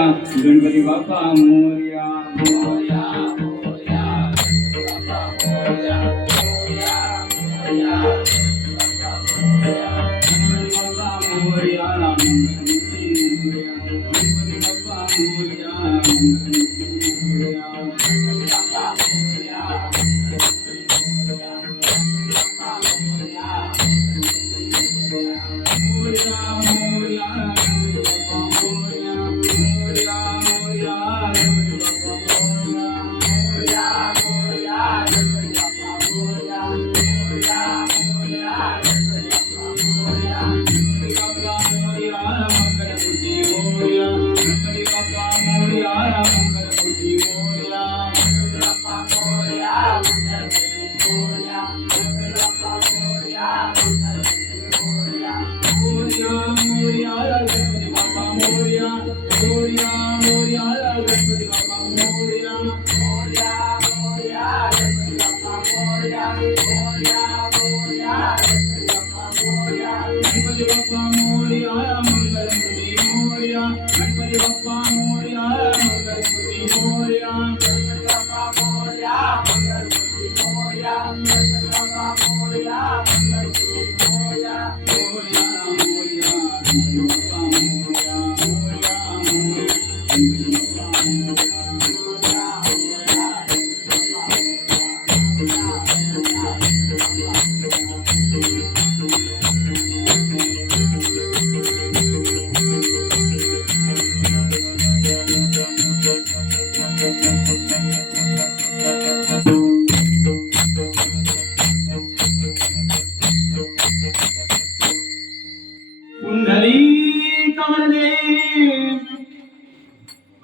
Ganpati Bappa Morya. Morya Morya Bappa Morya Morya Morya Bappa Morya. Ganpati Bappa Morya Mangalmurti Morya. Ganpati Bappa Morya Mangalmurti Morya. Ganpati Bappa Morya Ganpati Morya Ganpati Bappa Morya Ganpati Morya. Morya Morya Ganpati Bappa Morya. Morya Morya Ganpati Bappa Morya. Morya Morya Ganpati Bappa Morya Morya Morya Ganpati Bappa Morya. Ganpati Bappa Morya Mangalmurti Morya. Ganpati Bappa Morya Mangalmurti Morya. Ganpati Bappa Morya Mangalmurti Morya Ganpati Bappa Morya Mangalmurti Morya. Morya Morya Ganpati Bappa Morya. Morya Morya Ganpati Bappa Morya. Morya Morya Ganpati Bappa Morya Morya Morya Ganpati Bappa Morya. Ganpati Bappa Morya Mangalmurti Morya. Ganpati Bappa Morya Mangalmurti Morya. Ganpati Bappa Morya Mangalmurti Morya Ganpati Bappa Morya Mangalmurti Morya. Morya Morya Ganpati Bappa Morya. Morya Morya Ganpati Bappa Morya. Morya Morya Ganpati Bappa Morya Morya Morya Ganpati Bappa Morya. Pundalik Varde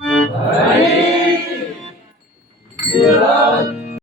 Hari Shivraj